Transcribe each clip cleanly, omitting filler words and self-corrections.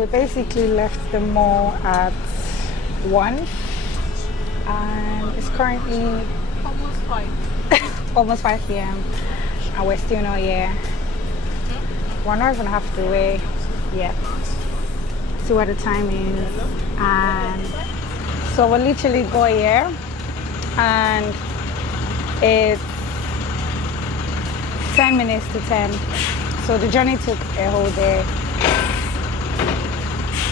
we basically left the mall at 1 and it's currently Almost 5. almost 5 p.m. and we're still not here. We're not even halfway yet. See what the time is. And so we literally go here and it's 10 minutes to 10. So the journey took a whole day.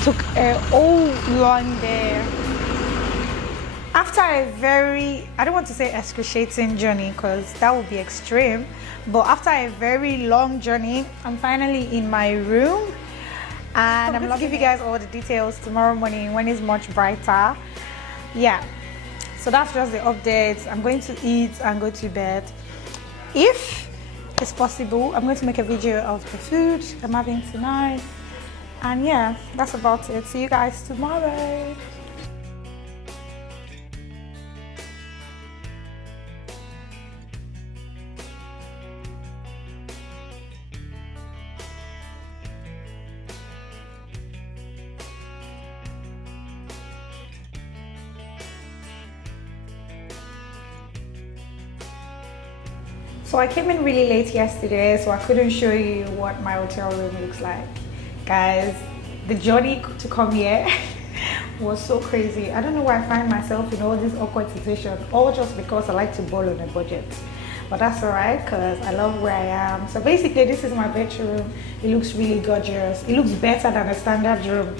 Took a whole long day. After a very, I don't want to say excruciating journey because that would be extreme, but after a very long journey, I'm finally in my room and I'm gonna give you guys all the details tomorrow morning when it's much brighter. Yeah, so that's just the updates. I'm going to eat and go to bed. If it's possible, I'm going to make a video of the food I'm having tonight. And yeah, that's about it. See you guys tomorrow. So I came in really late yesterday, so I couldn't show you what my hotel room looks like. Guys, the journey to come here was so crazy. I don't know why I find myself in all these awkward situations, all just because I like to ball on a budget. But that's alright, because I love where I am. So basically, this is my bedroom. It looks really gorgeous. It looks better than a standard room.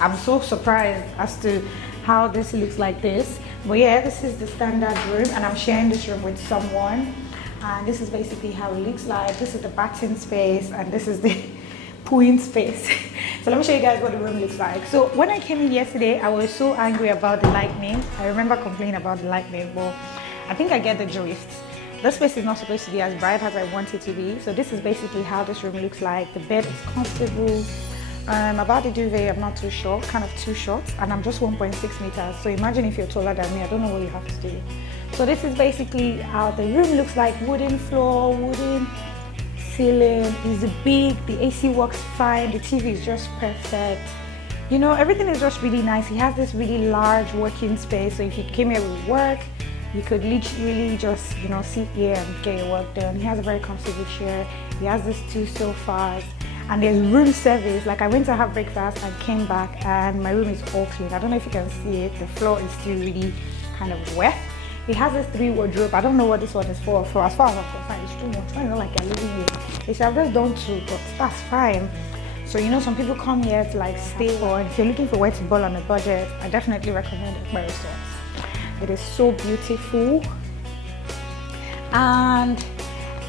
I'm so surprised as to how this looks like this. But yeah, this is the standard room, and I'm sharing this room with someone. And this is basically how it looks like. This is the bathing space, and this is the pooing space. So let me show you guys what the room looks like. So when I came in yesterday, I was so angry about the lightning. I remember complaining about the lightning, but I think I get the drift. This space is not supposed to be as bright as I want it to be. So this is basically how this room looks like. The bed is comfortable. About the duvet, I'm not too sure, kind of too short, and I'm just 1.6 meters. So imagine if you're taller than me, I don't know what you have to do. So this is basically how the room looks like. Wooden floor, wooden ceiling, is big, the AC works fine, the TV is just perfect. You know, everything is just really nice. He has this really large working space, so if you came here with work, you could literally just, you know, sit here and get your work done. He has a very comfortable chair. He has these 2 sofas. And there's room service. Like I went to have breakfast and came back and my room is all clean. I don't know if you can see it. The floor is still really kind of wet. It has this 3 wardrobe. I don't know what this one is for. For as far as I'm concerned, it's too much. It's not like you're living here. They should have just done 2, but that's fine. So you know, some people come here to like stay, or if you're looking for where to ball on a budget, I definitely recommend Epe Resort. It is so beautiful. And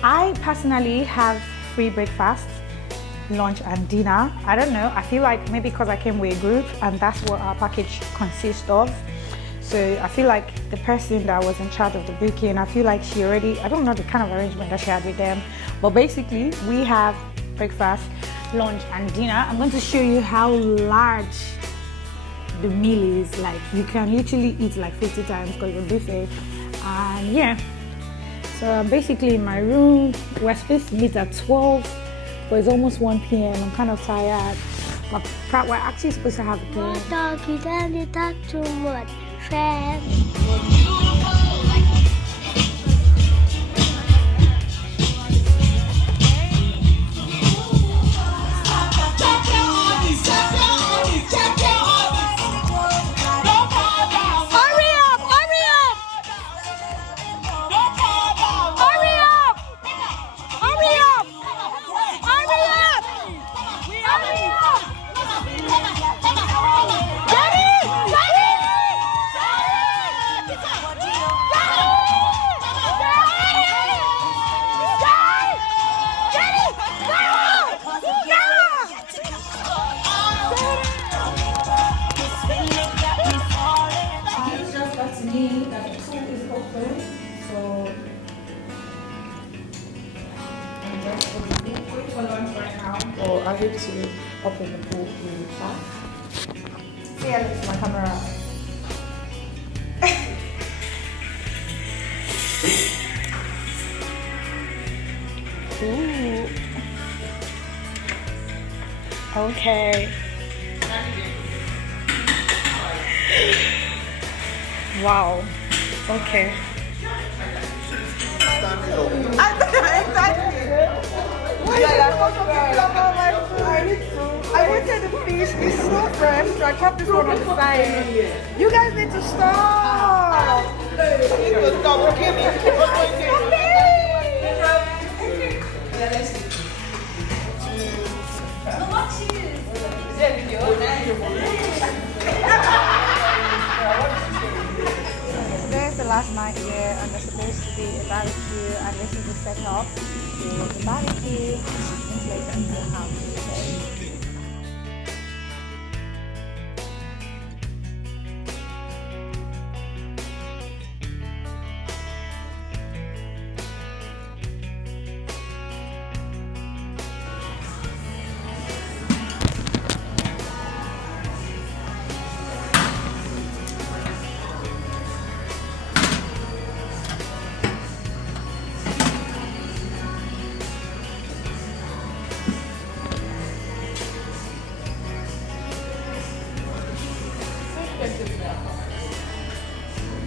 I personally have free breakfast, lunch and dinner. I don't know, I feel like maybe because I came with a group and that's what our package consists of. So I feel like the person that was in charge of the booking, I feel like she already, I don't know the kind of arrangement that she had with them, but basically we have breakfast, lunch and dinner. I'm going to show you how large the meal is. Like you can literally eat like 50 times because it's a buffet. And yeah, so I'm basically in my room. We're supposed to meet at 12. But it's almost 1 p.m. I'm kind of tired. But we're actually supposed to have a game. Dog, you don't talk too much, friend. I need to open the pool really fast. See, I look to my camera. Ooh. Okay. Wow. Okay. I wanted the fish. It's so fresh. So I kept this one on the side. You guys need to stop. Today is the last night here, and there's supposed to be a barbecue, and this is the setup. The barbecue is later in the house.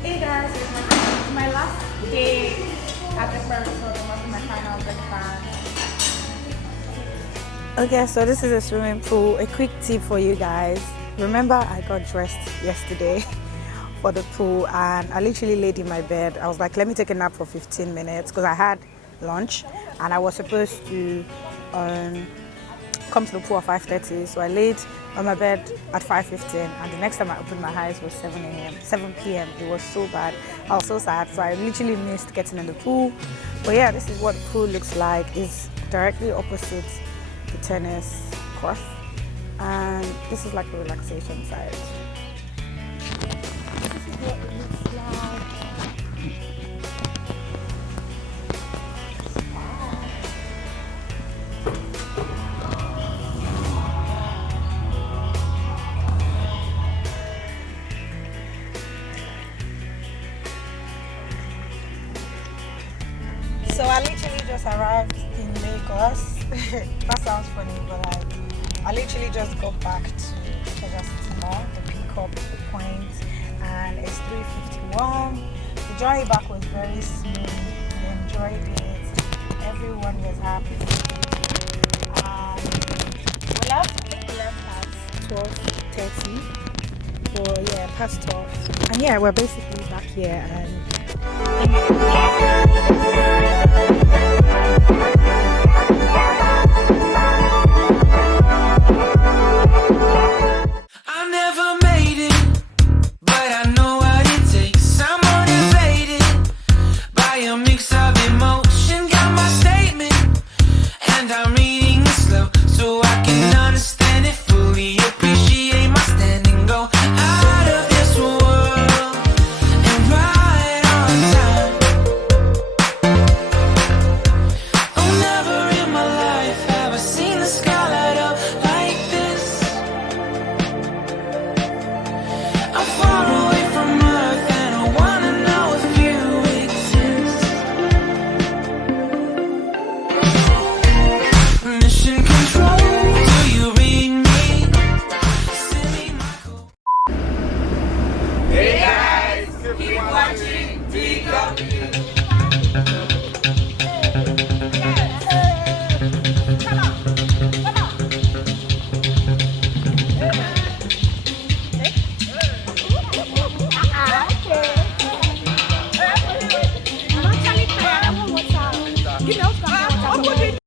Hey guys, it's my last day at the Epe Resort. I'm having my final breakfast. Okay, so this is a swimming pool. A quick tip for you guys. Remember, I got dressed yesterday for the pool, and I literally laid in my bed. I was like, let me take a nap for 15 minutes because I had lunch and I was supposed to come to the pool at 5:30. So I laid on my bed at 5:15, and the next time I opened my eyes was 7 p.m. It was so bad. I was so sad. So I literally missed getting in the pool. But yeah, this is what the pool looks like. It's directly opposite the tennis court, and this is like the relaxation side. This is what it looks like. So I literally just arrived in Lagos. That sounds funny, but like I literally just got back to Treasure City Mall, the pickup point, and it's 3:51. The journey back was very smooth. We enjoyed it. Everyone was happy. We left at 12:30. Well, yeah, past 12. And yeah, we're basically back here and